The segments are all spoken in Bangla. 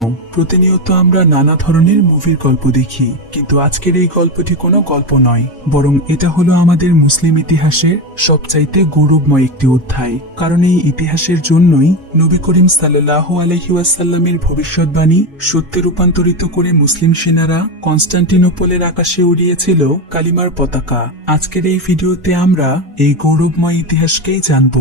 প্রতিনিয়ত আমরা নানা ধরনের মুভির গল্প দেখি, কিন্তু আজকের এই গল্পটি কোনো গল্প নয়, বরং এটা হলো আমাদের মুসলিম ইতিহাসের সবচাইতে গৌরবময় একটি অধ্যায়। কারণ এই ইতিহাসের জন্যই নবী করিম সাল্লাল্লাহু আলাইহি ওয়াসাল্লামের ভবিষ্যৎবাণী সত্যে রূপান্তরিত করে মুসলিম সেনারা কনস্টান্টিনোপলের আকাশে উড়িয়েছিল কালিমার পতাকা। আজকের এই ভিডিওতে আমরা এই গৌরবময় ইতিহাসকেই জানব।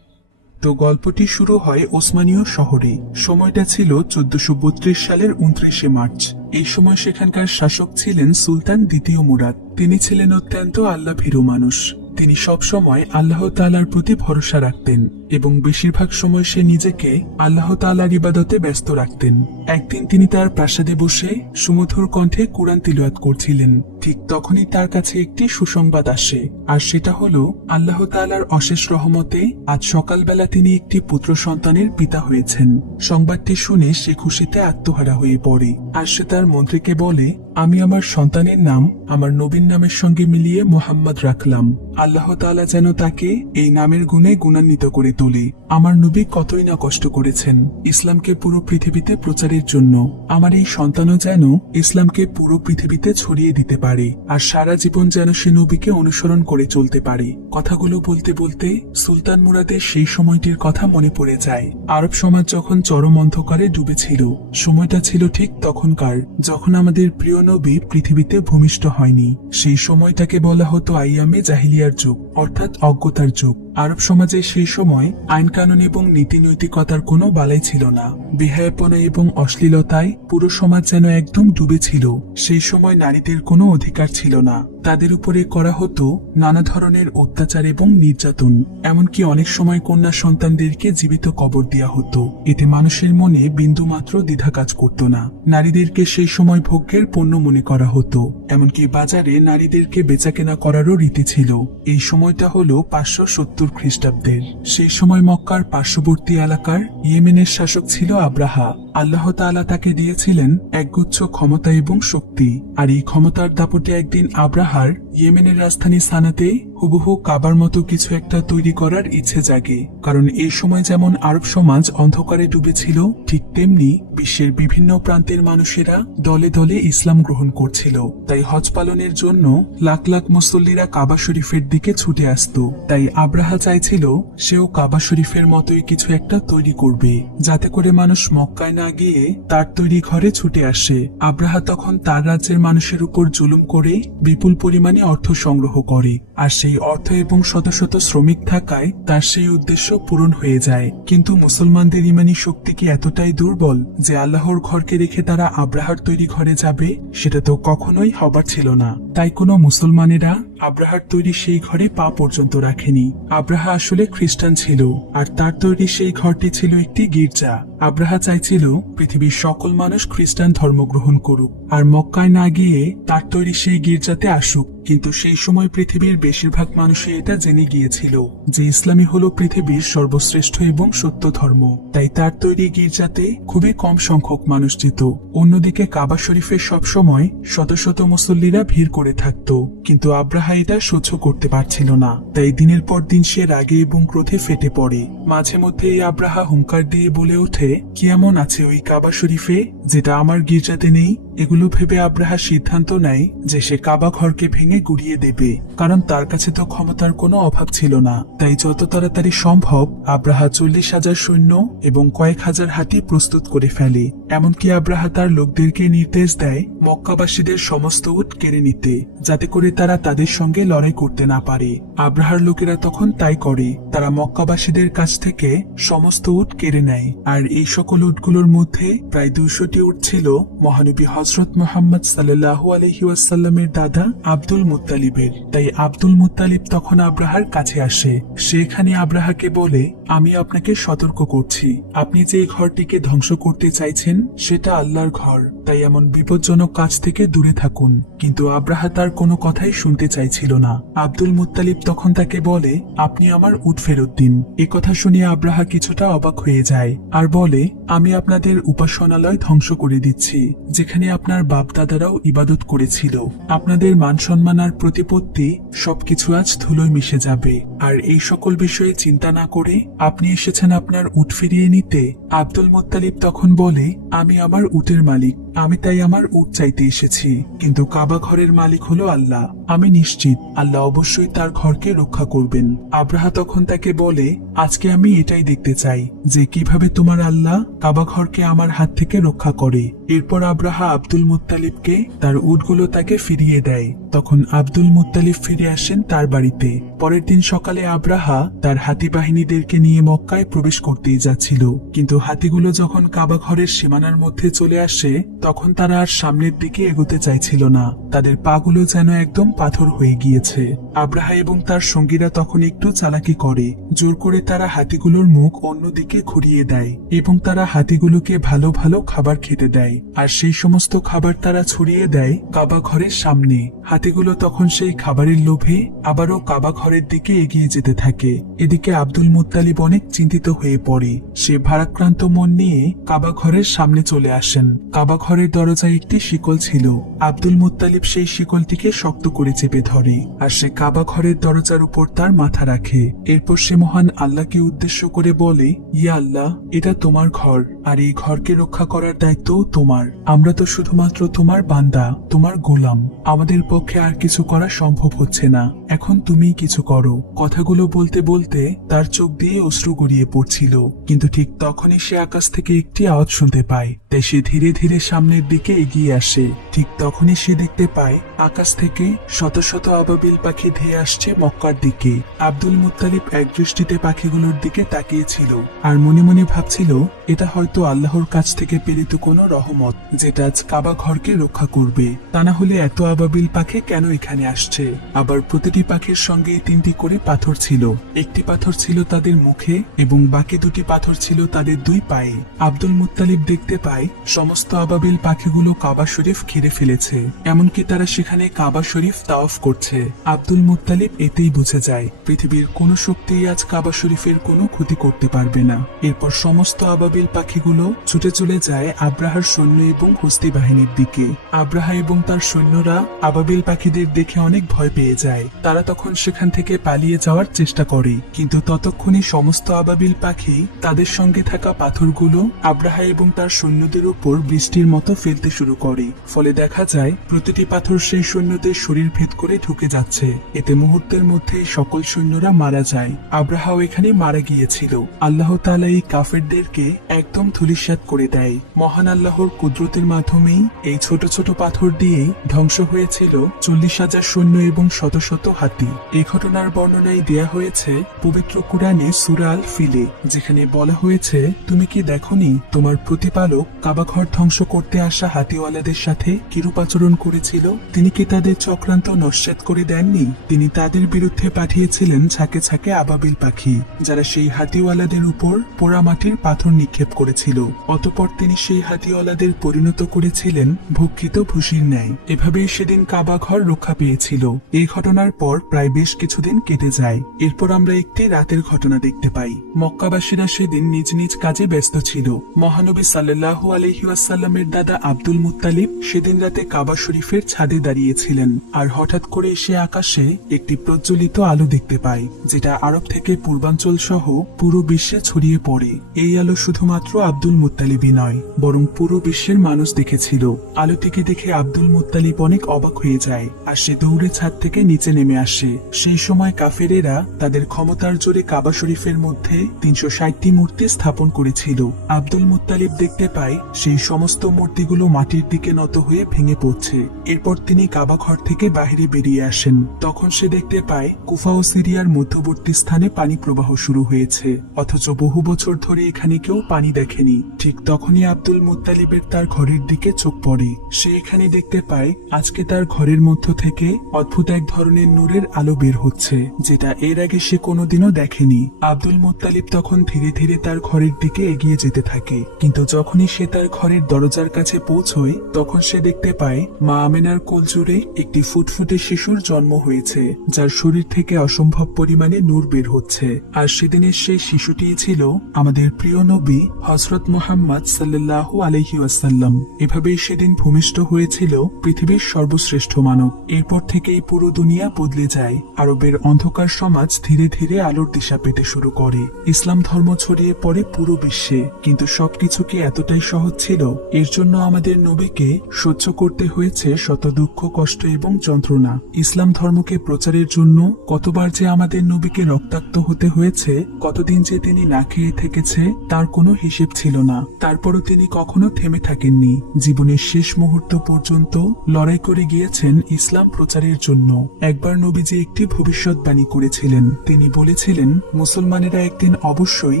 তো গল্পটি শুরু হয় ওসমানীয় শহরে। সময়টা ছিল 1432 সালের 29শে মার্চ। এই সময় সেখানকার শাসক ছিলেন সুলতান দ্বিতীয় মুরাদ। তিনি ছিলেন অত্যন্ত আল্লাহভীরু মানুষ। তিনি সব সময় আল্লাহ তাআলার প্রতি ভরসা রাখতেন এবং বেশিরভাগ সময় সে নিজেকে আল্লাহ তাআলার ইবাদতে ব্যস্ত রাখতেন। একদিন তিনি তার প্রাসাদে বসে সুমধুর কণ্ঠে কুরআন তিলাওয়াত করছিলেন। ঠিক তখনই তার কাছে একটি সুসংবাদ আসে, আর সেটা হলো আল্লাহ তাআলার অশেষ রহমতে আজ সকালবেলা তিনি একটি পুত্র সন্তানের পিতা হয়েছেন। সংবাদটি শুনে সে খুশিতে আত্মহারা হয়ে পড়ে, আর সে তার মন্ত্রীকে বলে, আমি আমার সন্তানের নাম আমার নবীর নামের সঙ্গে মিলিয়ে মুহাম্মদ রাখলাম। আল্লাহ তাআলা যেন তাকে এই নামের গুণে গুণান্বিত করে তোলে। আমার নবী কতই না কষ্ট করেছেন ইসলামকে পুরো পৃথিবীতে প্রচারের জন্য। আমার এই সন্তানও যেন ইসলামকে পুরো পৃথিবীতে ছড়িয়ে দিতে পারে, আর সারা জীবন যেন সে নবীকে অনুসরণ করে চলতে পারে। কথাগুলো বলতে বলতে সুলতান মুরাদের সেই সময়টির কথা মনে পড়ে যায়। আরব সমাজ যখন চরম অন্ধকারে ডুবেছিল, সময়টা ছিল ঠিক তখনকার যখন আমাদের প্রিয় নবী পৃথিবীতে ভূমিষ্ঠ হয়নি। সেই সময়টাকে বলা হতো আইয়ামে জাহিলিয়ার যুগ, অর্থাৎ অজ্ঞতার যুগ। আরব সমাজে সেই সময় আইন কানুন এবং নীতি নৈতিকতার কোনো বালাই ছিল না। বেহায়াপনা এবং অশ্লীলতায় পুরো সমাজ যেন একদম ডুবে ছিল। সেই সময় নারীদের কোনো অধিকার ছিল না। তাদের উপরে করা হতো নানা ধরনের অত্যাচার এবং নির্যাতন। এমনকি অনেক সময় কন্যা সন্তানদেরকে জীবিত কবর দেওয়া হতো। এতে মানুষের মনে বিন্দুমাত্র দ্বিধা কাজ করত না। নারীদেরকে সেই সময় ভোগ্যের পণ্য মনে করা হতো। এমনকি বাজারে নারীদেরকে বেচাকেনা করারও রীতি ছিল। এই সময়টা হলো 570 খ্রিস্টাব্দের। সেই সময় মক্কার পার্শ্ববর্তী এলাকার ইয়েমেনের শাসক ছিল আব্রাহা। আল্লাহ তাআলা তাকে দিয়েছিলেন একগুচ্ছ ক্ষমতা এবং শক্তি, আর এই ক্ষমতার দাপটে একদিন আব্রাহার ইয়েমেনের রাজধানী সানাতে হুবহু কাবার মতো কিছু একটা তৈরি করার ইচ্ছে জাগে। কারণ এই সময় যেমন আরব সমাজ অন্ধকারে ডুবেছিল, ঠিক তেমনি বিশ্বের বিভিন্ন প্রান্তের মানুষেরা দলে দলে ইসলাম গ্রহণ করছিল। তাই হজ পালনের জন্য লাখ লাখ মুসল্লিরা কাবা শরীফের দিকে ছুটে আসত। তাই আব্রাহা চাইছিল সেও কাবা শরীফের মতোই কিছু একটা তৈরি করবে, যাতে করে মানুষ মক্কায় না গিয়ে তার তৈরি ঘরে ছুটে আসে। আব্রাহা তখন তার রাজ্যের মানুষের উপর জুলুম করে বিপুল পরিমাণে অর্থ সংগ্রহ করে, আর সেই অর্থ এবং শত শত শ্রমিক থাকায় তার সেই উদ্দেশ্য পূরণ হয়ে যায়। কিন্তু মুসলমানদের ইমানি শক্তি কি এতটাই দুর্বল যে আল্লাহর ঘরকে রেখে তারা আব্রাহার তৈরি ঘরে যাবে? সেটা তো কখনোই হবার ছিল না। তাই কোনো মুসলমানেরা আব্রাহার তৈরি সেই ঘরে পা পর্যন্ত রাখেনি। আব্রাহা আসলে খ্রিস্টান ছিল, আর তার তৈরি সেই ঘরটি ছিল একটি গির্জা। আব্রাহা চাইছিল পৃথিবীর সকল মানুষ খ্রিস্টান ধর্ম গ্রহণ করুক, আর মক্কায় না গিয়ে তার তৈরি সেই গির্জাতে আসুক। কিন্তু সেই সময় পৃথিবীর বেশিরভাগ মানুষই এটা জেনে গিয়েছিল যে ইসলামই হলো পৃথিবীর সর্বশ্রেষ্ঠ এবং সত্য ধর্ম। তাই তার তৈরি গির্জাতে খুবই কম সংখ্যক মানুষ যেত। অন্যদিকে কাবা শরীফে সবসময় শত শত মুসল্লিরা ভিড় করে থাকত। কিন্তু আব্রাহা এটা সহ্য করতে পারছিল না। তাই দিনের পর দিন সে রাগে এবং ক্রোধে ফেটে পড়ে। মাঝে মধ্যে এই আব্রাহা হুঙ্কার দিয়ে বলে ওঠে, কি এমন আছে ওই কাবা শরীফে যেটা আমার গির্জাতে নেই? এগুলো ভেবে আব্রাহা সিদ্ধান্ত নেয় যে সে কাবা ঘরকে ভেঙে গুড়িয়ে দেবে, কারণ তার কাছে তো ক্ষমতার কোনো অভাব ছিল না। তাই যত তাড়াতাড়ি সম্ভব আব্রাহা 40,000 সৈন্য এবং কয়েক হাজার হাতি প্রস্তুত করে ফেলে। এমনকি আব্রাহা তার লোকদেরকে নির্দেশ দেয় মক্কাবাসীদের সমস্ত উট কেড়ে নিতে, যাতে করে তারা তাদের সঙ্গে লড়াই করতে না পারে। আব্রাহার লোকেরা তখন তাই করে। তারা মক্কাবাসীদের কাছ থেকে সমস্ত উট কেড়ে নেয়, আর এই সকল উটগুলোর মধ্যে প্রায় 200টি উট ছিল মহানবী হযরত মুহাম্মদ সাল্লাল্লাহু আলাইহি ওয়াসাল্লামের দাদা আব্দুল মুত্তালিবের। তাই আব্দুল মুত্তালিব তখন আব্রাহার কাছে আসে। সেখানে আব্রাহাকে বলে, আমি আপনাকে সতর্ক করছি, আপনি যে ঘরটিকে ধ্বংস করতে চাইছেন সেটা আল্লাহর ঘর, তাই এমন বিপজ্জনক কাজ থেকে দূরে থাকুন। কিন্তু আব্রাহা তার কোনো কথাই শুনতে চাইছিল না। আব্দুল মুত্তালিব তখন তাকে বলে, আপনি আমার উট ফেরত দিন। এ কথা শুনে আব্রাহা কিছুটা অবাক হয়ে যায় আর বলে, আমি আপনাদের উপাসনালয় ধ্বংস করে দিচ্ছি, যেখানে আপনার বাপদাদারাও ইবাদত করেছিল। আপনাদের মান সম্মান আর প্রতিপত্তি সবকিছু আজ ধুলোয় মিশে যাবে। আর এই সকল বিষয়ে চিন্তা না করে আপনি এসেছেন আপনার উট ফিরিয়ে নিতে। আব্দুল মুত্তালিব তখন বলে, আমি আমার উটের মালিক, আমি তাই আমার উট চাইতে এসেছি, কিন্তু কাবা ঘরের মালিক হলো আল্লাহ। আমি নিশ্চিত আল্লাহ অবশ্যই তার ঘরকে রক্ষা করবেন। আব্রাহা তখন তাকে বলে, আজকে আমি এটাই দেখতে চাই যে কিভাবে তোমার আল্লাহ কাবা ঘরকে আমার হাত থেকে রক্ষা করে। এরপর আব্রাহা আব্দুল মুত্তালিবকে তার উটগুলো তাকে ফিরিয়ে দেয়। তখন আব্দুল মুত্তালিব ফিরে আসেন তার বাড়িতে। পরের দিন সকালে আব্রাহা তার হাতি বাহিনীদেরকে নিয়ে মক্কায় প্রবেশ করতেই যাচ্ছিল, কিন্তু হাতিগুলো যখন কাবা ঘরের সীমানার মধ্যে চলে আসে তখন তারা আর সামনের দিকে এগোতে চাইছিল না। তাদের পাগুলো যেন একদম পাথর হয়ে গিয়েছে। আব্রাহা এবং তার সঙ্গীরা তখন একটু চালাকি করে, জোর করে তারা হাতিগুলোর মুখ অন্যদিকে ঘুরিয়ে দেয় এবং তারা হাতিগুলোকে ভালো ভালো খাবার খেতে দেয়। আর সেই সমস্ত খাবার তারা ছড়িয়ে দেয় কাবা ঘরের সামনে। হাতিগুলো তখন সেই খাবারের লোভে আবারও কাবা ঘরের দিকে এগিয়ে যেতে থাকে। এদিকে আব্দুল মুত্তালিব অনেক চিন্তিত হয়ে পড়ে। সে ভারাক্রান্ত মন নিয়ে কাবা ঘরের সামনে চলে আসেন। কাবা ঘরের দরজায় একটি শিকল ছিল। আব্দুল মুত্তালিব সেই শিকলটিকে শক্ত করে চেপে ধরে আর সে কাবা ঘরের দরজার উপর তার মাথা রাখে। এরপর সে মহান আল্লাহকে উদ্দেশ্য করে বলে, ইয়া আল্লাহ, এটা তোমার ঘর আর এই ঘরকে রক্ষা করার দায়িত্ব তোমার। আমরা তো শুধুমাত্র তোমার বান্দা, তোমার গোলাম। আমাদের পক্ষে আর কিছু করা সম্ভব হচ্ছে না, এখন তুমি কিছু করো। কথাগুলো বলতে বলতে তার চোখ দিয়ে অশ্রু গড়িয়ে পড়ছিল। কিন্তু ঠিক তখনই সে আকাশ থেকে একটি আওয়াজ শুনতে পায়। তাই সে ধীরে ধীরে সামনের দিকে এগিয়ে আসে। ঠিক তখনই সে দেখতে পায় আকাশ থেকে শত শত আবাবিল পাখি ধেয়ে আসছে মক্কার দিকে। আব্দুল মুত্তালিব এক দৃষ্টিতে পাখিগুলোর দিকে তাকিয়েছিল আর মনে মনে ভাবছিল, এটা হয়তো আল্লাহর কাছ থেকে প্রেরিত কোনো রহমত, যেটা আজ কাবা ঘরকে রক্ষা করবে। তা না হলে এত আবাবিল পাখি কেন এখানে আসছে? আবার প্রতিটি পাখির সঙ্গে 3টি করে পাথর ছিল। একটি পাথর ছিল তাদের মুখে এবং বাকি 2টি পাথর ছিল তাদের 2 পায়ে। আব্দুল মুত্তালিব দেখতে পায় সমস্ত আবাবিল পাখিগুলো কাবা শরীফ ঘিরে ফেলেছে, এমনকি তারা সেখানে কাবা শরীফ তাওয়াফ করছে। আব্দুল মুত্তালিব এতেই বুঝে যায় পৃথিবীর কোনো শক্তিই আজ কাবা শরীফের কোনো ক্ষতি করতে পারবে না। এরপর সমস্ত আবাবিল পাখিগুলো ছুটে চলে যায় আব্রাহার সৈন্য এবং হস্তি বাহিনীর দিকে। আব্রাহা এবং তার সৈন্যরা আবাবিল পাখিদের দেখে অনেক ভয় পেয়ে যায়। তারা তখন সেখান থেকে পালিয়ে যাওয়ার চেষ্টা করে, কিন্তু ততক্ষণই সমস্ত আবাবিল পাখি তাদের সঙ্গে থাকা পাথরগুলো আব্রাহা এবং তার সৈন্যদের উপর বৃষ্টির মতো ফেলতে শুরু করে। ফলে দেখা যায় প্রতিটি পাথর সেই সৈন্যদের শরীর ভেদ করে ঢুকে যাচ্ছে। এতে মুহূর্তের মধ্যে সকল সৈন্যরা মারা যায়। আব্রাহাও এখানে মারা গিয়েছিল। আল্লাহ তাআলা এই কাফেরদেরকে একদম ধূলিসাৎ করে দেয়। মহান আল্লাহর কুদরতের মাধ্যমেই এই ছোট ছোট পাথর দিয়ে ধ্বংস হয়েছিল 40,000 সৈন্য এবং শত শত হাতি। এই ঘটনার বর্ণনায় দেয়া হয়েছে পবিত্র কুরআনে সূরা আল ফিলে, যেখানে বলা হয়েছে, তুমি কি দেখনি তোমার প্রতিপালক কাবা ঘর ধ্বংস করতে আসা হাতিওয়ালাদের সাথে কিরূপ আচরণ করেছিল? তিনি কি তাদের চক্রান্ত নস্যাৎ করে দেননি? তিনি তাদের বিরুদ্ধে পাঠিয়েছিলেন ছাকে ছাকে আবাবিল পাখি, যারা সেই হাতিওয়ালাদের উপর পোড়া মাটির পাথর নিক্ষেপ করেছিল। অতঃপর তিনি সেই হাতিওয়ালাদের পরিণত করেছিলেন ভক্ষিত ভুসির ন্যায়। এভাবেই সেদিন কাবা ঘর রক্ষা পেয়েছিল। এই ঘটনার পর প্রায় বেশ কিছুদিন কেটে যায়। এরপর আমরা একটি রাতের ঘটনা দেখতে পাই। মক্কাবাসীরা সেদিন নিজ নিজ কাজে ব্যস্ত ছিল। মহানবী সাল্লাল্লাহু আলাইহি ওয়াসাল্লামের দাদা আব্দুল মুত্তালিব সেদিন রাতে কাবা শরীফের ছাদে দাঁড়িয়েছিলেন আর হঠাৎ করে এসে আকাশে একটি প্রজ্বলিত আলো দেখতে পায়, যেটা আরব থেকে পূর্বাঞ্চল সহ পুরো বিশ্বে ছড়িয়ে পড়ে। এই আলো শুধুমাত্র আব্দুল মুত্তালিবই নয়, বরং পুরো বিশ্বের মানুষ দেখেছিল। আলোটিকে দেখে আব্দুল মুত্তালিব অনেক অবাক হয়ে যায় আর সে দৌড়ে ছাদ থেকে নিচে নেমে আসে। সেই সময় কাফেরেরা তাদের ক্ষমতার জোরে কাবা শরীফের মধ্যে 360টি মূর্তি স্থাপন করেছিল। আব্দুল মুত্তালিব দেখতে পায় সেই সমস্ত মূর্তিগুলো মাটির দিকে নত হয়ে ভেঙে পড়ছে। এরপর তিনি কাবা ঘর থেকে বাইরে বেরিয়ে আসেন। তখন সে দেখতে পায় কুফা ও সিরিয়ার মধ্যবর্তী স্থানে পানি প্রবাহ শুরু হয়েছে, অথচ বহু বছর ধরে এখানে কেউ পানি দেখেনি। ঠিক তখনই আব্দুল মুত্তালিবের তার ঘরের দিকে চোখ পড়ে। সে এখানে দেখতে পায় আজকে তার ঘরের শরীরের মধ্য থেকে অদ্ভুত এক ধরনের নূরের আলো বের হচ্ছে, যেটা এর আগে সে কোনোদিনও দেখেনি। আব্দুল মুত্তালিব তখন ধীরে ধীরে তার ঘরের দিকে এগিয়ে যেতে থাকে, কিন্তু যখনই সে তার ঘরের দরজার কাছে পৌঁছয় তখন সে দেখতে পায় মা আমেনার কোল জুড়ে একটি ফুটফুটে শিশুর জন্ম হয়েছে, যার শরীর থেকে অসম্ভব পরিমাণে নূর বের হচ্ছে। আর সেদিনের সেই শিশুটি ছিল আমাদের প্রিয় নবী হযরত মুহাম্মদ সাল্লাল্লাহু আলাইহি ওয়াসাল্লাম। এভাবেই সেদিন ভূমিষ্ঠ হয়েছিল পৃথিবীর সর্বশ্রেষ্ঠ মানব। এরপর থেকেই পুরো দুনিয়া বদলে যায়। আরবের অন্ধকার সমাজ ধীরে ধীরে আলোর দিশা পেতে শুরু করে। ইসলাম ধর্ম ছড়িয়ে পড়ে পুরো বিশ্বে, কিন্তু সবকিছু কি এতটাই সহজ ছিল? এর জন্য আমাদের নবীকে সহ্য করতে হয়েছে শত দুঃখ, কষ্ট এবং যন্ত্রণা। ইসলাম ধর্মকে প্রচারের জন্য কতবার যে আমাদের নবীকে রক্তাক্ত হতে হয়েছে, কতদিন যে তিনি না খেয়ে থেকেছে তার কোনো হিসেব ছিল না। তারপরও তিনি কখনো থেমে থাকেননি। জীবনের শেষ মুহূর্ত পর্যন্ত লড়াই করে গিয়েছেন ইসলাম প্রচারের জন্য। একবার নবীজি একটি ভবিষ্যৎবাণী করেছিলেন। তিনি বলেছিলেন, মুসলমানেরা একদিন অবশ্যই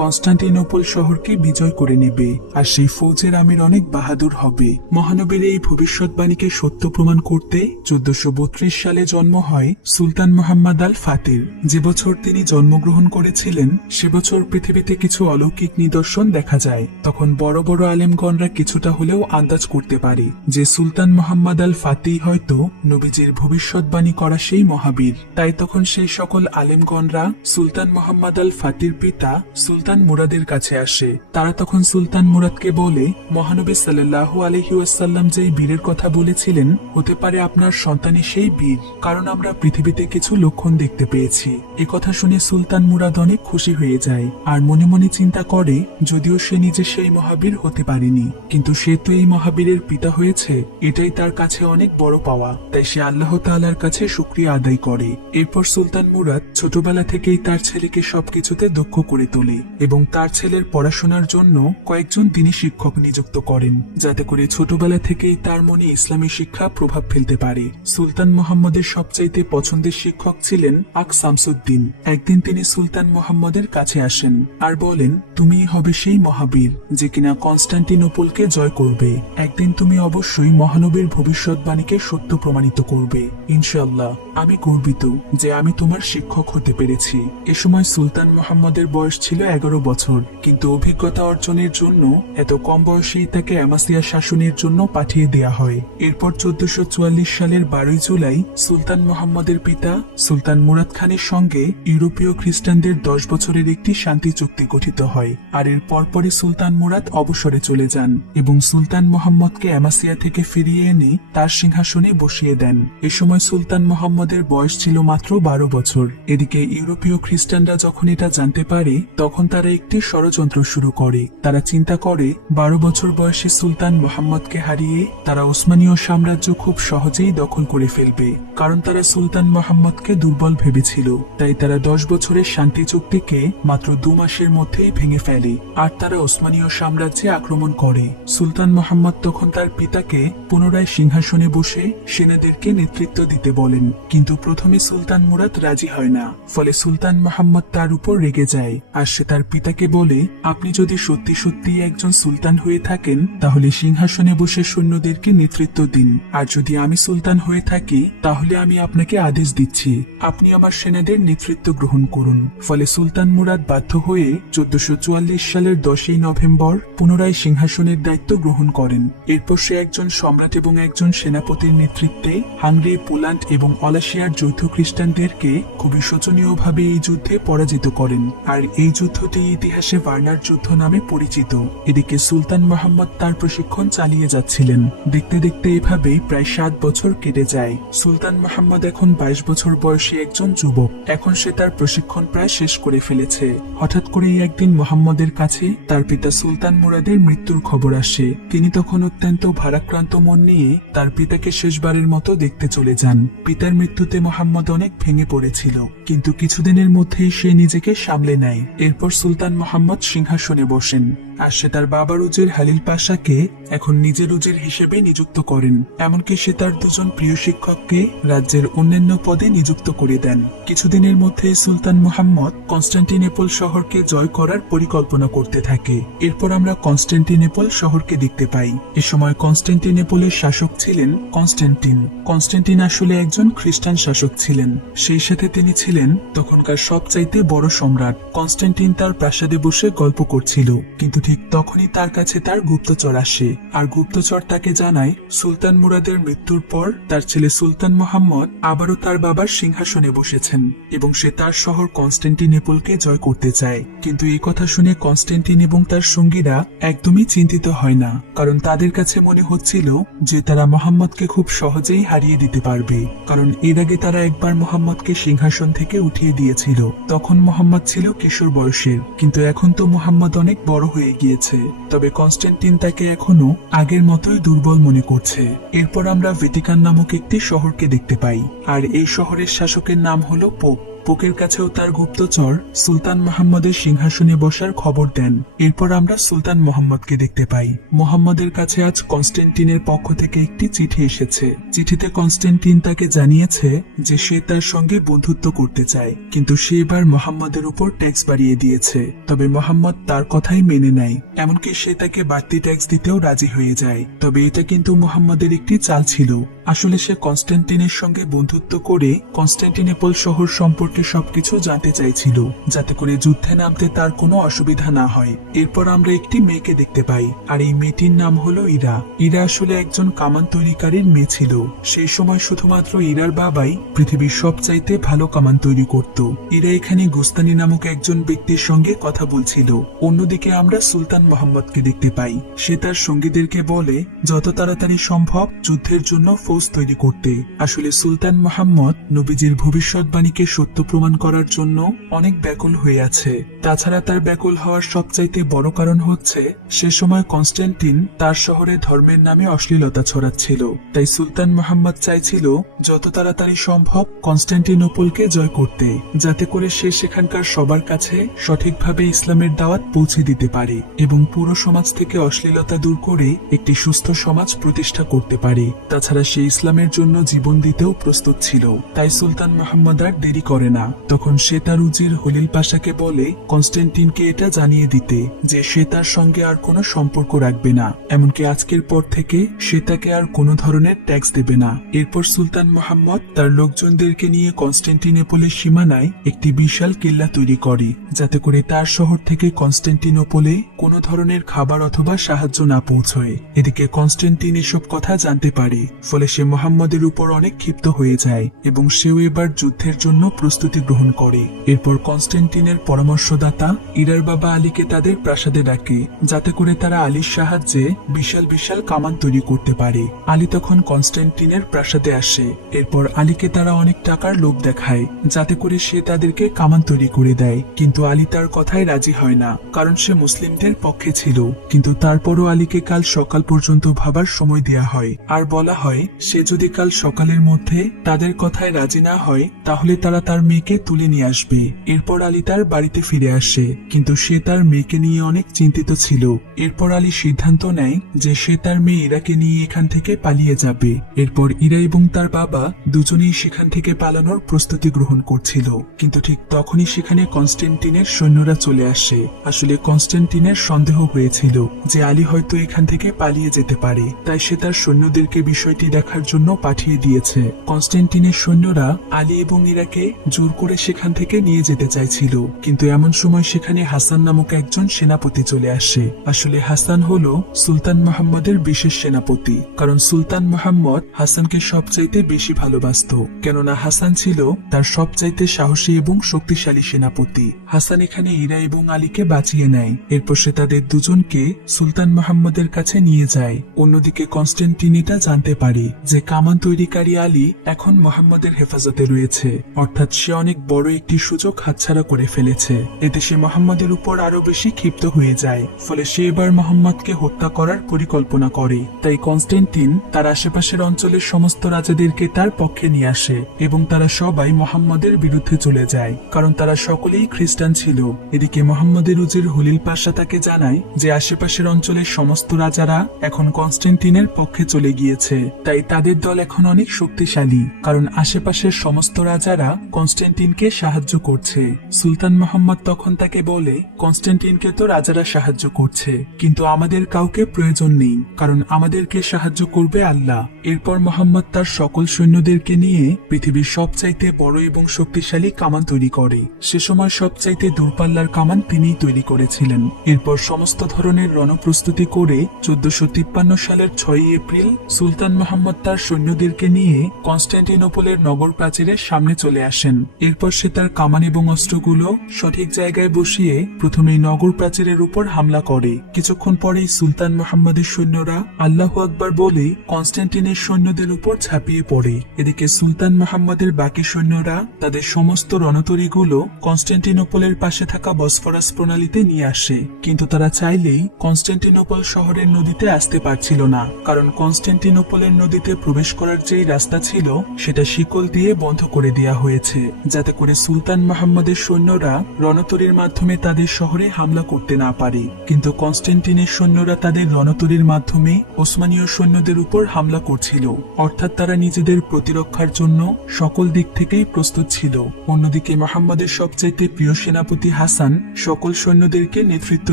কনস্টান্টিনোপল শহরকে বিজয় করে নেবে, আর সেই ফৌজের আমির অনেক বাহাদুর হবে। মহানবীর এই ভবিষ্যৎবাণীকে সত্য প্রমাণ করতে 1432 সালে জন্ম হয় সুলতান মুহাম্মদ আল ফাতির। যে বছর তিনি জন্মগ্রহণ করেছিলেন সে বছর পৃথিবীতে কিছু অলৌকিক নিদর্শন দেখা যায়। তখন বড় বড় আলেমগণরা কিছুটা হলেও আন্দাজ করতে পারে যে সুলতান মুহাম্মদ আল ফাতিহ হয়তো নবীজির ভবিষ্যৎবাণী করা সেই মহাবীর। তাই তখন সেই সকল আলেমগণরা সুলতান মুহাম্মদ আল ফাতির পিতা সুলতান মুরাদের কাছে আসে। তারা তখন সুলতান মুরাদকে বলে, মহানবী সাল্লাল্লাহু আলাইহি ওয়াসাল্লাম যেই বীরের কথা বলেছিলেন, হতে পারে আপনার সন্তানই সেই বীর, কারণ আমরা পৃথিবীতে কিছু লক্ষণ দেখতে পেয়েছি। একথা শুনে সুলতান মুরাদ অনেক খুশি হয়ে যায়, আর মনে মনে চিন্তা করে যদিও সে নিজে সেই মহাবীর হতে পারেনি, কিন্তু সে তো এই মহাবীরের পিতা হয়েছে, এটাই তার কাছে অনেক বড় পাওয়া। তাই সে আল্লাহ তাআলার কাছে শুকরিয়া আদায় করে। এরপর সুলতান মুরাদ ছোটবেলা থেকেই তার ছেলেকে সবকিছুতে দক্ষ করে তোলে এবং তার ছেলের পড়াশোনার জন্য কয়েকজন দ্বীনী শিক্ষক নিযুক্ত করেন, যাতে করে ছোটবেলা থেকেই তার মনে ইসলামী শিক্ষা প্রভাব ফেলতে পারে। সুলতান মুহাম্মদের সবচাইতে পছন্দের শিক্ষক ছিলেন আক শামসুদ্দিন। একদিন তিনি সুলতান মুহাম্মদের কাছে আসেন আর বলেন, তুমিই হবে সেই মহাবীর যে কিনা কনস্টান্টিনোপলকে জয় করবে। একদিন তুমি অবশ্যই মহানবীর ভবিষ্যৎবাণীকে সত্য প্রমাণিত করবে। ইনশাআল্লাহ, আমি গর্বিত যে আমি তোমার শিক্ষক হতে পেরেছি। এ সময় সুলতান মুহাম্মদের বয়স ছিল 11 বছর, কিন্তু অভিজ্ঞতা অর্জনের জন্য এত কম বয়সেই তাকে অ্যামাসিয়া শাসনের জন্য পাঠিয়ে দেয়া হয়। এরপর 1444 সালের 12 জুলাই সুলতান মুহাম্মদের পিতা সুলতান মুরাদ খানের সঙ্গে ইউরোপীয় খ্রিস্টানদের 10 বছরের একটি শান্তি চুক্তি গঠিত হয়। আর এর পরপরই সুলতান মুরাদ অবসরে চলে যান এবং সুলতান মুহাম্মদকে অ্যামাসিয়া থেকে ফিরিয়ে এনে তার সিংহাসনে বসিয়ে দেন। এ সময় সুলতান মুহাম্মদের বয়স ছিল মাত্র 12 বছর। এদিকে ইউরোপীয় খ্রিস্টানরা যখন এটা জানতে পারে তখন তারা একটি ষড়যন্ত্র শুরু করে। তারা চিন্তা করে 12 বছর বয়সে সুলতান মুহাম্মদকে হারিয়ে তারা ওসমানীয় সাম্রাজ্য খুব সহজেই দখল করে ফেলবে, কারণ তারা সুলতান মুহাম্মদকে দুর্বল ভেবেছিল। তাই তারা 10 বছরের শান্তি চুক্তিকে মাত্র 2 মাসের মধ্যেই ভেঙে ফেলে আর তারা ওসমানীয় সাম্রাজ্যে আক্রমণ করে। সুলতান মুহাম্মদ তখন তার পিতাকে পুনরায় সিংহাসনে বসে সেনাদেরকে নেতৃত্ব দিতে বলেন, কিন্তু প্রথমে সুলতান মুরাদ রাজি হয় না। ফলে সুলতান মুহাম্মদ তার উপর রেগে যায় আর সে তার পিতাকে বলে, আপনি যদি সত্যি সত্যি একজন সুলতান হয়ে থাকেন তাহলে সিংহাসনে বসে সৈন্যদেরকে নেতৃত্ব দিন, আর যদি আমি সুলতান হয়ে থাকি তাহলে আমি আপনাকে আদেশ দিচ্ছি আপনি আমার সেনাদের নেতৃত্ব গ্রহণ করুন। ফলে সুলতান মুরাদ বাধ্য হয়ে 1444 সালের 10 নভেম্বর পুনরায় সিংহাসনের দায়িত্ব গ্রহণ করেন। এরপর সে একজন সম্রাট এবং একজন সেনাপতির নেতৃত্বে হাঙ্গেরি, পোল্যান্ড এবং অলাশিয়ার যৌথ খ্রিস্টানদেরকে খুবই শোচনীয়ভাবে এই যুদ্ধে পরাজিত করেন, আর এই যুদ্ধটি ইতিহাসে ভার্নার যুদ্ধ নামে পরিচিত। এদিকে সুলতান মুহাম্মদ তার প্রশিক্ষণ চালিয়ে যাচ্ছিলেন। দেখতে দেখতে এভাবেই প্রায় 7 বছর কেটে যায়। সুলতান মুহাম্মদ এখন 22 বছর বয়সী একজন যুবক। এখন সে তার প্রশিক্ষণ প্রায় শেষ করে ফেলেছে। হঠাৎ করেই একদিন মুহাম্মদের কাছে তার পিতা সুলতান মুরাদের মৃত্যুর খবর আসে। তিনি তখন অত্যন্ত ভারাক্রান্ত মন নিয়ে তার পিতাকে শেষবারের মতো দেখতে চলে যান। পিতার মৃত্যুতে মুহাম্মদ অনেক ভেঙে পড়েছিল, কিন্তু কিছুদিনের মধ্যেই সে নিজেকে সামলে নেয়। এরপর সুলতান মুহাম্মদ সিংহাসনে বসেন। আর সে তার বাবার উজির হালিল পাশাকে এখন নিজের উজির হিসেবে নিযুক্ত করেন। এমনকি সে তার দুজন প্রিয় শিক্ষককে রাজ্যের অন্যান্য পদে নিযুক্ত করে দেন। কিছুদিনের মধ্যে সুলতান মুহাম্মদ কনস্টান্টিনোপল শহরকে জয় করার পরিকল্পনা করতে থাকে। এরপর আমরা কনস্টান্টিনোপল শহরকে দেখতে পাই। এ সময় কনস্টান্টিনোপলের শাসক ছিলেন কনস্টান্টিন। কনস্টান্টিন আসলে একজন খ্রিস্টান শাসক ছিলেন। সেই সাথে তিনি ছিলেন তখনকার সবচাইতে বড় সম্রাট। কনস্টান্টিন তার প্রাসাদে বসে গল্প করছিল, কিন্তু ঠিক তখনই তার কাছে তার গুপ্তচর আসে। আর গুপ্তচর তাকে জানায় সুলতান মুরাদের মৃত্যুর পর তার ছেলে সুলতান মুহাম্মদ আবারও তার বাবার সিংহাসনে বসেছেন এবং সে তার শহর কনস্টান্টিনোপলকে জয় করতে চায়। কিন্তু এই কথা শুনে কনস্টান্টিন এবং তার সঙ্গীরা একদমই চিন্তিত হয় না, কারণ তাদের কাছে মনে হচ্ছিল যে তারা মোহাম্মদকে খুব সহজেই হারিয়ে দিতে পারবে। কারণ এর আগে তারা একবার মোহাম্মদকে সিংহাসন থেকে উঠিয়ে দিয়েছিল। তখন মোহাম্মদ ছিল কিশোর বয়সের, কিন্তু এখন তো মোহাম্মদ অনেক বড় হয়ে গিয়েছে। তবে কনস্টান্টিন তাকে এখনো আগের মতোই দুর্বল মনে করছে। এরপর আমরা ভ্যাটিকান নামক একটি শহরকে দেখতে পাই, আর এই শহরের শাসকের নাম হলো পোপ। পোপের কাছেও তার গুপ্তচর সুলতান মুহাম্মদের সিংহাসনে বসার খবর দেন। এরপর আমরা সুলতান মুহাম্মদকে দেখতে পাই। মুহাম্মদের কাছে আজ কনস্টান্টিনের পক্ষ থেকে একটি চিঠি এসেছে। চিঠিতে কনস্টান্টিন তাকে জানিয়েছে যে সে তার সঙ্গে বন্ধুত্ব করতে চায়, কিন্তু সে এবার মুহাম্মদের উপর ট্যাক্স বাড়িয়ে দিয়েছে। তবে মুহাম্মদ তার কথাই মেনে নেয়, এমনকি সে তাকে বাড়তি ট্যাক্স দিতেও রাজি হয়ে যায়। তবে এটা কিন্তু মুহাম্মদের একটি চাল ছিল। আসলে সে কনস্টান্টিনের সঙ্গে বন্ধুত্ব করে কনস্টান্টিনোপল শহর সম্পর্কে সবকিছু জানতে চাইছিল, যাতে করে যুদ্ধে নামতে তার কোনো অসুবিধা না হয়। এরপর আমরা একটি মেয়েকে দেখতে পাই, আর এই মেয়েটির নাম হলো ইরা। ইরা আসলে একজন কামান তৈরিকারীর মেয়ে ছিল। সেই সময় শুধুমাত্র ইরার বাবাই পৃথিবীর সবচাইতে ভালো কামান তৈরি করত। ইরা এখানে গুস্তানি নামক একজন ব্যক্তির সঙ্গে কথা বলছিল। অন্যদিকে আমরা সুলতান মুহাম্মদকে দেখতে পাই। সে তার সঙ্গীদেরকে বলে যত তাড়াতাড়ি সম্ভব যুদ্ধের জন্য ফৌজ তৈরি করতে। আসলে সুলতান মুহাম্মদ নবীজির ভবিষ্যৎবাণীকে সত্য প্রমাণ করার জন্য অনেক ব্যাকুল হয়ে আছে। তাছাড়া তার ব্যাকুল হওয়ার সবচাইতে বড় কারণ হচ্ছে সে সময় কনস্টান্টিন তার শহরে ধর্মের নামে অশ্লীলতা ছড়াচ্ছিল। তাই সুলতান মুহাম্মদ চাইছিল যত তাড়াতাড়ি সম্ভব কনস্টান্টিনোপলকে জয় করতে, যাতে করে সে সেখানকার সবার কাছে সঠিকভাবে ইসলামের দাওয়াত পৌঁছে দিতে পারে এবং পুরো সমাজ থেকে অশ্লীলতা দূর করে একটি সুস্থ সমাজ প্রতিষ্ঠা করতে পারে। তাছাড়া সে ইসলামের জন্য জীবন দিতেও প্রস্তুত ছিল। তাই সুলতান মুহাম্মদ আর দেরি করে না। তখন সে তার উজির হলিল পাশাকে বলে কনস্টান্টিনকে এটা জানিয়ে দিতে যে সে তার সঙ্গে আর কোনো সম্পর্ক রাখবে না, এমনকি আজকের পর থেকে সে তাকে আর কোনো ধরনের ট্যাক্স দেবে না। এরপর সুলতান মুহাম্মদ তার লোকজনদেরকে নিয়ে কনস্টান্টিনোপলের সীমানায় একটি বিশাল কিল্লা তৈরি করে, যাতে করে তার শহর থেকে কনস্টান্টিনোপলে কোনো ধরনের খাবার অথবা সাহায্য না পৌঁছয়। এদিকে কনস্টান্টিন এসব কথা জানতে পারে, ফলে সে মুহাম্মদের উপর অনেক ক্ষিপ্ত হয়ে যায় এবং সেও এবার যুদ্ধের জন্য প্রস্তুতি গ্রহণ করে। এরপর কনস্টান্টিনের পরামর্শদাতা ইরার বাবা আলীকে তাদের প্রাসাদে ডাকে, যাতে করে তারা আলীর সাহায্যে বিশাল বিশাল কামান তৈরি করতে পারে। আলী তখন কনস্টান্টিনের প্রাসাদে আসে। এরপর আলীকে তারা অনেক টাকার লোভ দেখায়, যাতে করে সে তাদেরকে কামান তৈরি করে দেয়। কিন্তু আলী তার কথায় রাজি হয় না, কারণ সে মুসলিমদের পক্ষে ছিল। কিন্তু তারপরও আলীকে কাল সকাল পর্যন্ত ভাবার সময় দেয়া হয়, আর বলা হয় সে যদি কাল সকালের মধ্যে তাদের কথায় রাজি না হয় তাহলে তারা তার মেয়েকে তুলে নিয়ে আসবে। এরপর আলী তার বাড়িতে ফিরে আসে, কিন্তু সে তার মেয়েকে নিয়ে অনেক চিন্তিত ছিল। এরপর আলী সিদ্ধান্ত নেয় যে সে তার মেয়ে ইরাকে নিয়ে এখান থেকে পালিয়ে যাবে। এরপর ইরা এবং তার বাবা দুজনেই সেখান থেকে পালানোর প্রস্তুতি গ্রহণ করছিল, কিন্তু ঠিক তখনই সেখানে কনস্টান্টিনের সৈন্যরা চলে আসে। আসলে কনস্টান্টিনের সন্দেহ হয়েছিল যে আলী হয়তো এখান থেকে পালিয়ে যেতে পারে, তাই সে তার সৈন্যদেরকে বিষয়টি দেখার জন্য পাঠিয়ে দিয়েছে। কনস্টান্টিনের সৈন্যরা আলী এবং ইরাকে জোর করে সেখান থেকে নিয়ে যেতে চাইছিল, কিন্তু এমন সময় সেখানে হাসান নামক একজন সেনাপতি চলে আসে। আসলে হাসান হলো সুলতান মুহাম্মদের বিশেষ সেনাপতি, কারণ সুলতান মুহাম্মদ হাসানকে সবচাইতে বেশি ভালোবাসত, কেননা হাসান ছিল তার সবচাইতে সাহসী এবং শক্তিশালী সেনাপতি। হাসান এখানে ইরা এবং আলীকে বাঁচিয়ে নেয়। এরপর সে তাদের দুজনকে সুলতান মুহাম্মদের কাছে নিয়ে যায়। অন্যদিকে কনস্টান্টিন এটা জানতে পারে যে কামান তৈরিকারী আলী এখন মুহাম্মদের হেফাজতে রয়েছে, অর্থাৎ সে সে অনেক বড় একটি সুযোগ হাতছাড়া করে ফেলেছে। এতে সে মোহাম্মদের উপর আরো বেশি ক্ষিপ্ত হয়ে যায়। ফলে সে এবার মোহাম্মদকে হত্যা করার পরিকল্পনা করে। তাই কনস্ট্যান্টিন তার আশেপাশের অঞ্চলের সমস্ত রাজাদেরকে তার পক্ষে নিয়ে আসে এবং তারা সবাই মোহাম্মদের বিরুদ্ধে চলে যায়, কারণ তারা সকলেই খ্রিস্টান ছিল। এদিকে মোহাম্মদের উজির হুলিল পাশা তাকে জানায় যে আশেপাশের অঞ্চলের সমস্ত রাজারা এখন কনস্ট্যান্টিনের পক্ষে চলে গিয়েছে। তাই তাদের দল এখন অনেক শক্তিশালী, কারণ আশেপাশের সমস্ত রাজারা কনস্ট্যান্টিনকে সাহায্য করছে। সুলতান মোহাম্মদ তখন তাকে বলে, কনস্ট্যান্টিনকে তো রাজারা সাহায্য করছে, কিন্তু আমাদের কাউকে প্রয়োজন নেই, কারণ আমাদেরকে সাহায্য করবে আল্লাহ। এরপর মোহাম্মদ তার সকল সৈন্যদেরকে নিয়ে পৃথিবীর সবচাইতে বড় এবং শক্তিশালী কামান তৈরি করে। সে সময় সবচাইতে দূরপাল্লার কামান তিনিই তৈরি করেছিলেন। এরপর সমস্ত ধরনের রণপ্রস্তুতি করে 1453 সালের 6 এপ্রিল সুলতান মোহাম্মদ তার সৈন্যদেরকে নিয়ে কনস্ট্যান্টিনোপলের নগর প্রাচীরের সামনে চলে আসেন। এরপর সে তার কামান এবং অস্ত্রগুলো সঠিক জায়গায় বসিয়ে প্রথমেই নগর প্রাচীরের উপর হামলা করে। কিছুক্ষণ পরেই সুলতান মোহাম্মদের সৈন্যরা আল্লাহু আকবার বলে কনস্ট্যান্টিনের সৈন্যদের উপর ঝাঁপিয়ে পড়ে। এদিকে সুলতান মোহাম্মদের বাকি সৈন্যরা তাদের সমস্ত রণতরীগুলো কনস্ট্যান্টিনোপলের পাশে থাকা বসফরাস প্রণালীতে নিয়ে আসে, কিন্তু তারা চাইলেই কনস্ট্যান্টিনোপল শহরের নদীতে আসতে পারছিল না, কারণ কনস্ট্যান্টিনোপলের নদীতে প্রবেশ করার যেই রাস্তা ছিল সেটা শিকল দিয়ে বন্ধ করে দেওয়া হয়েছে, যাতে করে সুলতান মোহাম্মদের সৈন্যরা রণতরীর মাধ্যমে তাদের শহরে হামলা করতে না পারে। কিন্তু কনস্ট্যান্টিনের সৈন্যরা তাদের রণতরীর মাধ্যমে ওসমানীয় সৈন্যদের উপর হামলা করছিল, অর্থাৎ তারা নিজেদের প্রতিরক্ষার জন্য সকল দিক থেকেই প্রস্তুত ছিল। অন্যদিকে মোহাম্মদের সবচাইতে প্রিয় সেনাপতি হাসান সকল সৈন্যদেরকে নেতৃত্ব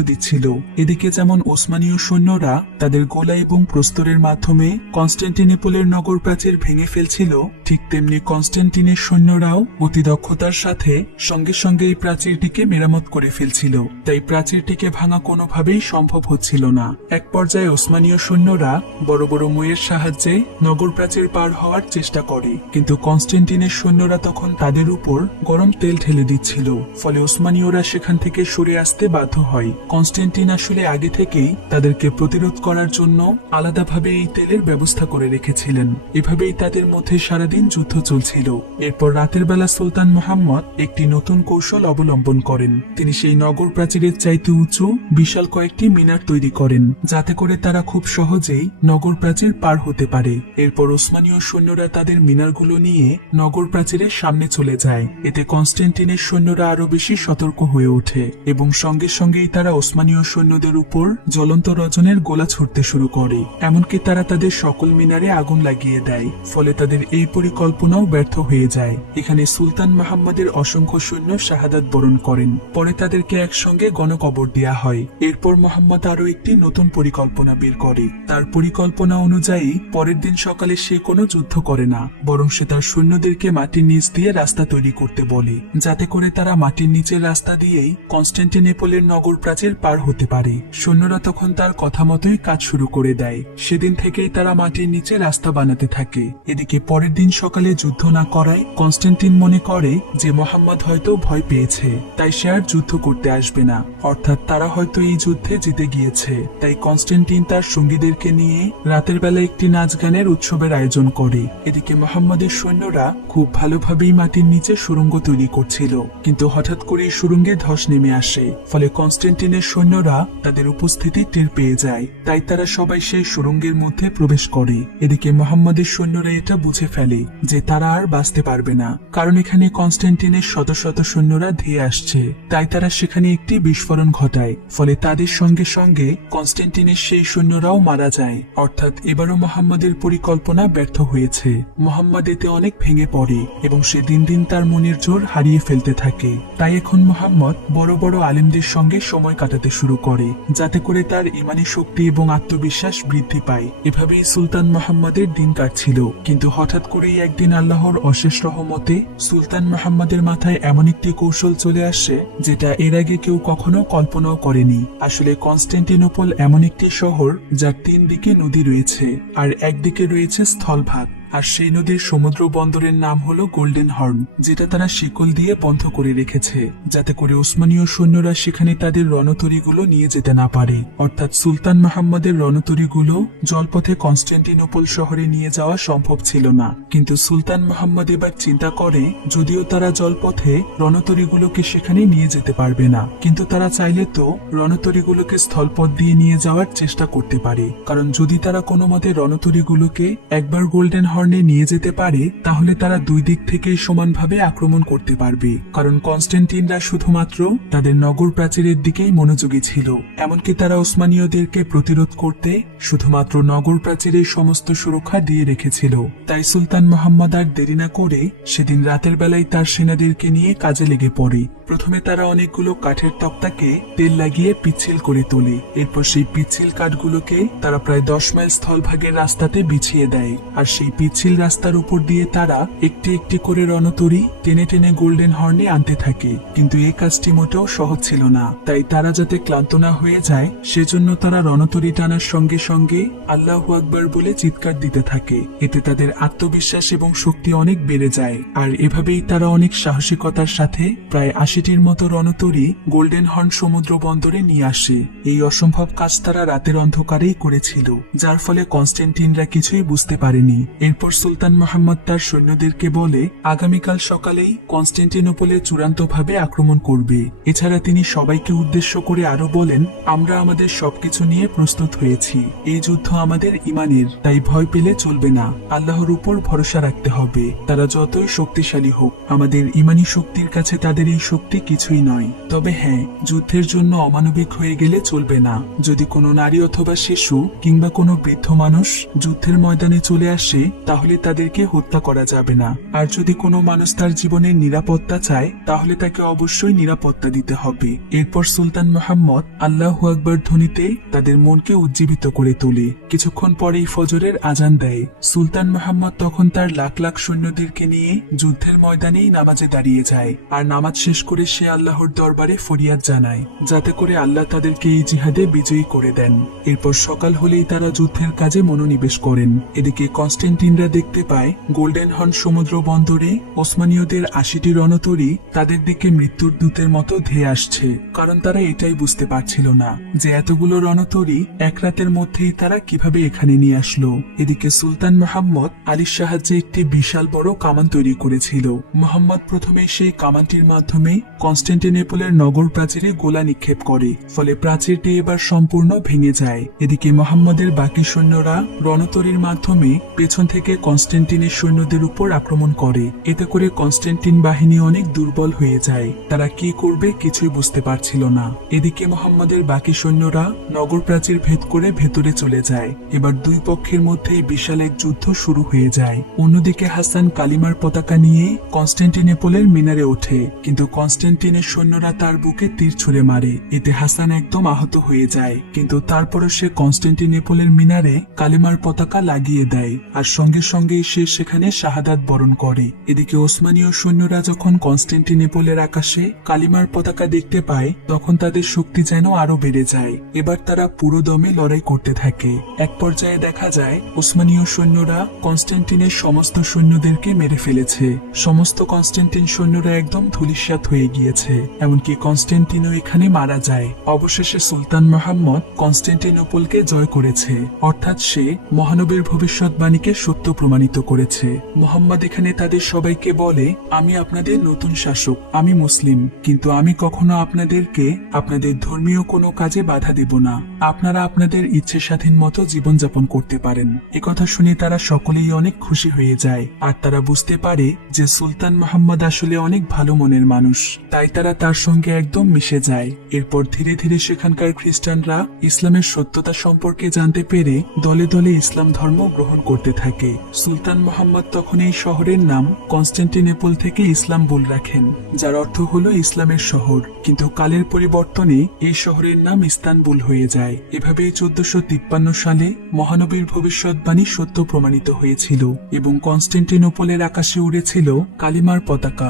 দিচ্ছিল। এদিকে যেমন ওসমানীয় সৈন্যরা তাদের গোলা এবং প্রস্তরের মাধ্যমে কনস্ট্যান্টিনোপলের নগর প্রাচীর ভেঙে ফেলছিল, ঠিক তেমনি কনস্ট্যান্টিনের সৈন্যরাও অতি দক্ষতার সাথে সঙ্গে সঙ্গে এই প্রাচীরটিকে মেরামত করে ফেলছিল। তাই প্রাচীরটিকে ভাঙা কোনোভাবেই সম্ভব হচ্ছিল না। এক পর্যায়ে ওসমানীয় সৈন্যরা বড় বড় মইয়ের সাহায্যে নগর প্রাচীর পার হওয়ার চেষ্টা করে, কিন্তু কনস্ট্যান্টিনের সৈন্যরা তখন তাদের উপর গরম তেল ঢেলে দিচ্ছিল। ফলে ওসমানীয়রা সেখান থেকে সরে আসতে বাধ্য হয়। কনস্ট্যান্টিন আসলে আগে থেকেই তাদেরকে প্রতিরোধ করার জন্য আলাদাভাবে এই তেলের ব্যবস্থা করে রেখেছিলেন। এভাবেই তাদের মধ্যে সারাদিন যুদ্ধ চলছিল। এরপর রাতের বেলা সুলতান মোহাম্মদ একটি নতুন কৌশল অবলম্বন করেন। তিনি সেই নগর প্রাচীরের চাইতে উঁচু বিশাল কয়েকটি মিনার তৈরি করেন, যাতে করে তারা খুব সহজেই নগর প্রাচীর পার হতে পারে। এরপর ওসমানীয় সৈন্যরা তাদের মিনারগুলো নিয়ে নগর প্রাচীরের সামনে চলে যায়। এতে কনস্ট্যান্টিনের সৈন্যরা আরো বেশি সতর্ক হয়ে ওঠে এবং সঙ্গে সঙ্গেই তারা ওসমানীয় সৈন্যদের উপর জ্বলন্ত রজনের গোলা ছুড়তে শুরু করে। এমনকি তারা তাদের সকল মিনারে আগুন লাগিয়ে দেয়। ফলে তাদের এই পরিকল্পনাও ব্যর্থ হয়ে যায়। এখানে সুলতান মোহাম্মদের অসংখ্য সৈন্য শাহাদাত বরণ করেন। পরে তাদেরকে একসঙ্গে গণকবর দেয়া হয়। এরপর মোহাম্মদ আরো একটি নতুন পরিকল্পনা বের করে। তার পরিকল্পনা অনুযায়ী পরের দিন সকালে সে কোনো যুদ্ধ করে না, বরং সে তার সৈন্যদেরকে মাটির নিচ দিয়ে রাস্তা তৈরি করতে বলে, যাতে করে তারা মাটির নিচের রাস্তা দিয়েই কনস্ট্যান্টিনোপলের নগর প্রাচীর পার হতে পারে। সৈন্যরা তখন তার কথা মতোই কাজ শুরু করে দেয়। সেদিন থেকেই তারা মাটির নিচে রাস্তা বানাতে থাকে। এদিকে পরের দিন সকালে যুদ্ধ না করায় কনস্ট্যান্টিন মনে করে যে মোহাম্মদ হয়তো ভয় পেয়েছে, তাই সে আর যুদ্ধ করতে আসবে না, অর্থাৎ তারা হয়তো এই যুদ্ধে জিতে গিয়েছে। তাই কনস্ট্যান্টিন তার সঙ্গীদেরকে নিয়ে রাতের বেলা একটি নাচ গানের উৎসবের আয়োজন করে। এদিকে মোহাম্মদের সৈন্যরা খুব ভালোভাবেই মাটির নিচে সুড়ঙ্গ তৈরি করছিল, কিন্তু হঠাৎ করে সুড়ঙ্গে ধস নেমে আসে। ফলে কনস্ট্যান্টিনের সৈন্যরা তাদের উপস্থিতি টের পেয়ে যায়। তাই তারা সবাই সেই সুড়ঙ্গের মধ্যে প্রবেশ করে। এদিকে মোহাম্মদের সৈন্যরা এটা বুঝে ফেলে যে তারা আর বাঁচতে পারবে না, কারণ এখানে কনস্ট্যান্টিনের শত শত সৈন্যরা ধেয়ে আসছে। তাই তারা সেখানে একটি বিস্ফোরণ ঘটায়। ফলে তাদের সঙ্গে সঙ্গে কনস্ট্যান্টিনের সেই সৈন্যরাও মারা যায়। অর্থাৎ এবারও মোহাম্মদের পরিকল্পনা ব্যর্থ হয়েছে। মোহাম্মদ এতে অনেক ভেঙে পড়ে এবং সে দিন দিন তার মনের জোর হারিয়ে ফেলতে থাকে। তাই এখন মোহাম্মদ বড় বড় আলেমদের সঙ্গে সময় কাটাতে শুরু করে, যাতে করে তার ইমানি শক্তি এবং আত্মবিশ্বাস বৃদ্ধি পায়। এভাবেই সুলতান মোহাম্মদের দিন কাটছিল। কিন্তু হঠাৎ করেই একদিন আল্লাহর অশেষ রহমতে সুলতান মোহাম্মদের মাথায় এমন একটি কৌশল চলে আসে, যেটা এর আগে কেউ কখনো কল্পনাও করেনি। আসলে কনস্ট্যান্টিনোপল এমন একটি শহর যার 3 দিকে নদী রয়েছে আর একদিকে রয়েছে স্থলভাগ। আর সেই নদীর সমুদ্র বন্দরের নাম হলো গোল্ডেন হর্ন, যেটা তারা শিকল দিয়ে বন্ধ করে রেখেছে, যাতে করে ওসমানীয় সৈন্যরা সেখানে তাদের রণতরীগুলো নিয়ে যেতে না পারে। অর্থাৎ সুলতান মুহাম্মদের রণতরীগুলো জলপথে কনস্টান্টিনোপল শহরে নিয়ে যাওয়া সম্ভব ছিল না। কিন্তু সুলতান মুহাম্মদ এবার চিন্তা করে, যদিও তারা জলপথে রণতরীগুলোকে সেখানে নিয়ে যেতে পারবে না, কিন্তু তারা চাইলে তো রণতরীগুলোকে স্থলপথ দিয়ে নিয়ে যাওয়ার চেষ্টা করতে পারে। কারণ যদি তারা কোনো মতে রণতরীগুলোকে একবার গোল্ডেন হর্নে নিয়ে যেতে পারে, তাহলে তারা দুই দিক থেকে সমানভাবে আক্রমণ করতে পারবে। কারণ কনস্টান্টিনরা শুধুমাত্র তাদের নগর প্রাচীরের দিকেই মনোযোগী ছিল। এমনকি তারা ওসমানীয়দেরকে প্রতিরোধ করতে শুধুমাত্র নগর প্রাচীরের সমস্ত সুরক্ষা দিয়ে রেখেছিল। তাই সুলতান মুহাম্মদ আর দেরি না করে সেদিন রাতের বেলায় তার সেনাদেরকে নিয়ে কাজে লেগে পড়ে। প্রথমে তারা অনেকগুলো কাঠের তক্তাকে তেল লাগিয়ে পিচ্ছিল করে তোলে। এরপর সেই পিচ্ছিল কাঠগুলোকে তারা প্রায় 10 মাইল স্থলভাগের রাস্তাতে বিছিয়ে দেয়। আর সেই পিচ্ছিল রাস্তার উপর দিয়ে তারা একটি একটি করে রণতরী টেনে টেনে গোল্ডেন হর্নে আনতে থাকে। কিন্তু এই কাজটি মোটেও সহজ ছিল না। তাই তারা যাতে ক্লান্ত না হয়ে যায়, সেজন্য তারা রণতরী টানার সঙ্গে সঙ্গে আল্লাহু আকবার বলে চিৎকার দিতে থাকে। এতে তাদের আত্মবিশ্বাস এবং শক্তি অনেক বেড়ে যায়। আর এভাবেই তারা অনেক সাহসিকতার সাথে প্রায় 80টির মতো রণতরী গোল্ডেন হর্ন সমুদ্র বন্দরে নিয়ে আসে। এই অসম্ভব কাজ তারা রাতের অন্ধকারেই করেছিল, যার ফলে কনস্টান্টিনরা কিছুই বুঝতে পারেনি। এরপর সুলতান মুহাম্মদ তার সৈন্যদেরকে বলে, আগামীকাল সকালেই কনস্টান্টিনোপলে চূড়ান্তভাবে আক্রমণ করবে। এছাড়া তিনি সবাইকে উদ্দেশ্য করে আরো বলেন, আমরা আমাদের সবকিছু নিয়ে প্রস্তুত হয়েছি। এই যুদ্ধ আমাদের ইমানের, তাই ভয় পেলে চলবে না। আল্লাহর উপর ভরসা রাখতে হবে। তারা যতই শক্তিশালী হোক, আমাদের ইমানি শক্তির কাছে তাদের এই শক্তি কিছুই নয়। তবে হ্যাঁ, যুদ্ধের জন্য অমানবিক হয়ে গেলে চলবে না। যদি কোনো নারী অথবা শিশু কিংবা কোনো বৃদ্ধ মানুষ যুদ্ধের ময়দানে চলে আসে, তাহলে তাদেরকে হত্যা করা যাবে না। আর যদি কোনো মানুষ তার জীবনের নিরাপত্তা চায়, তাহলে তাকে অবশ্যই নিরাপত্তা দিতে হবে। এরপর সুলতান মুহাম্মদ আল্লাহু আকবার ধ্বনিতে তাদের মনকে উজ্জীবিত করে তোলে। কিছুক্ষণ পরেই ফজরের আজান দেয়। সুলতান মুহাম্মদ তখন তার লাখ লাখ সৈন্যদেরকে নিয়ে যুদ্ধের ময়দানেই নামাজে দাঁড়িয়ে যায়। আর নামাজ শেষ করে সে আল্লাহর দরবারে ফরিয়াদ জানায়, যাতে করে আল্লাহ তাদেরকে এই জিহাদে বিজয়ী করে দেন। এরপর সকাল হলেই তারা যুদ্ধের কাজে মনোনিবেশ করেন। এদিকে কনস্টান্টিনরা দেখতে পায় গোল্ডেন হর্ন সমুদ্র বন্দরে ওসমানীয়দের 80টি রণতরী তাদের দিকে মৃত্যুর দূতের মতো ধেয়ে আসছে। কারণ তারা এটাই বুঝতে পারছিল না যে এতগুলো রণতরী এক রাতের মধ্যেই তারা কিভাবে এখানে নিয়ে আসলো। এদিকে সুলতান মুহাম্মদ আলীর সাহায্যে একটি বিশাল বড় কামান তৈরি করেছিল। মুহাম্মদ প্রথমে সেই কামানটির মাধ্যমে কনস্টান্টিনোপলের নগর প্রাচীরে গোলা নিক্ষেপ করে, ফলে প্রাচীরটি এবার সম্পূর্ণ ভেঙে যায়। এদিকে মুহাম্মদের বাকি সৈন্যরা রণতরীর মাধ্যমে পেছন থেকে কনস্টান্টিনের সৈন্যদের উপর আক্রমণ করে। এতে করে কনস্টান্টিন বাহিনী অনেক দুর্বল হয়ে যায়। তারা কি করবে কিছুই বুঝতে পারছিল না। এদিকে মুহাম্মদের বাকি সৈন্যরা নগর প্রাচীর ভেদ করে ভেতরে চলে যায়। এবার দুই পক্ষের মধ্যেই বিশাল এক যুদ্ধ শুরু হয়ে যায়। অন্যদিকে হাসান কালিমার পতাকা নিয়ে কনস্টান্টিনোপলের মিনারে ওঠে, কিন্তু কনস্টান্টিনের সৈন্যরা তার বুকে তীর ছুঁড়ে মারে। এতে হাসান একদম আহত হয়ে যায়, কিন্তু তারপরও সে কনস্টান্টিনোপলের মিনারে কালিমার পতাকা লাগিয়ে দেয়। আর সঙ্গে সঙ্গে সে সেখানে শাহাদাত বরণ করে। এদিকে ওসমানীয় সৈন্যরা যখন কনস্টান্টিনোপলের আকাশে কালিমার পতাকা দেখতে পায়, তখন তাদের শক্তি যেন আরো বেড়ে যায়। এবার তারা পুরো দমে লড়াই করতে থাকে। এক পর্যায়ে দেখা যায় ওসমানীয় সৈন্যরা কনস্টান্টিনের সমস্ত সৈন্যদেরকে মেরে ফেলেছে। সমস্ত কনস্টান্টিন সৈন্যরা একদম ধূলিসাৎ হয়ে গিয়েছে। এমনকি কনস্টান্টিনও এখানে মারা যায়। অবশেষে সুলতান মুহাম্মদ কনস্টান্টিনোপলকে জয় করেছে, অর্থাৎ সে মহানবীর ভবিষ্যৎবাণীকে সত্য প্রমাণিত করেছে। মুহাম্মদ এখানে তাদের সবাইকে বলে, আমি আপনাদের নতুন শাসক, আমি মুসলিম, কিন্তু আমি কখনো আপনাদেরকে আপনাদের ধর্মীয় কোনো কাজে বাধা দেব না। আপনারা আপনাদের ইচ্ছে স্বাধীন মতো জীবনযাপন করতে পারেন। একথা শুনে তারা সকলেই অনেক খুশি হয়ে যায়। আর তারা বুঝতে পারে যে সুলতান মুহাম্মদ আসলে অনেক ভালো মনের মানুষ, তাই তারা তার সঙ্গে একদম মিশে যায়। এরপর ধীরে ধীরে সেখানকার খ্রিস্টানরা ইসলামের সত্যতা সম্পর্কে জানতে পেরে দলে দলে ইসলাম ধর্ম গ্রহণ করতে থাকে। সুলতান মুহাম্মদ তখন এই শহরের নাম কনস্টান্টিনোপল থেকে ইসলামবুল রাখেন, যার অর্থ হলো ইসলামের শহর। কিন্তু কালের পরিবর্তনে এই শহরের নাম ইস্তানবুল হয়ে যায়। এভাবেই 1453 সালে মহানবীর ভবিষ্যৎবাণী সত্য প্রমাণিত হয়েছিল এবং কনস্টান্টিনোপলের আকাশে উড়েছিল কালিমার পতাকা।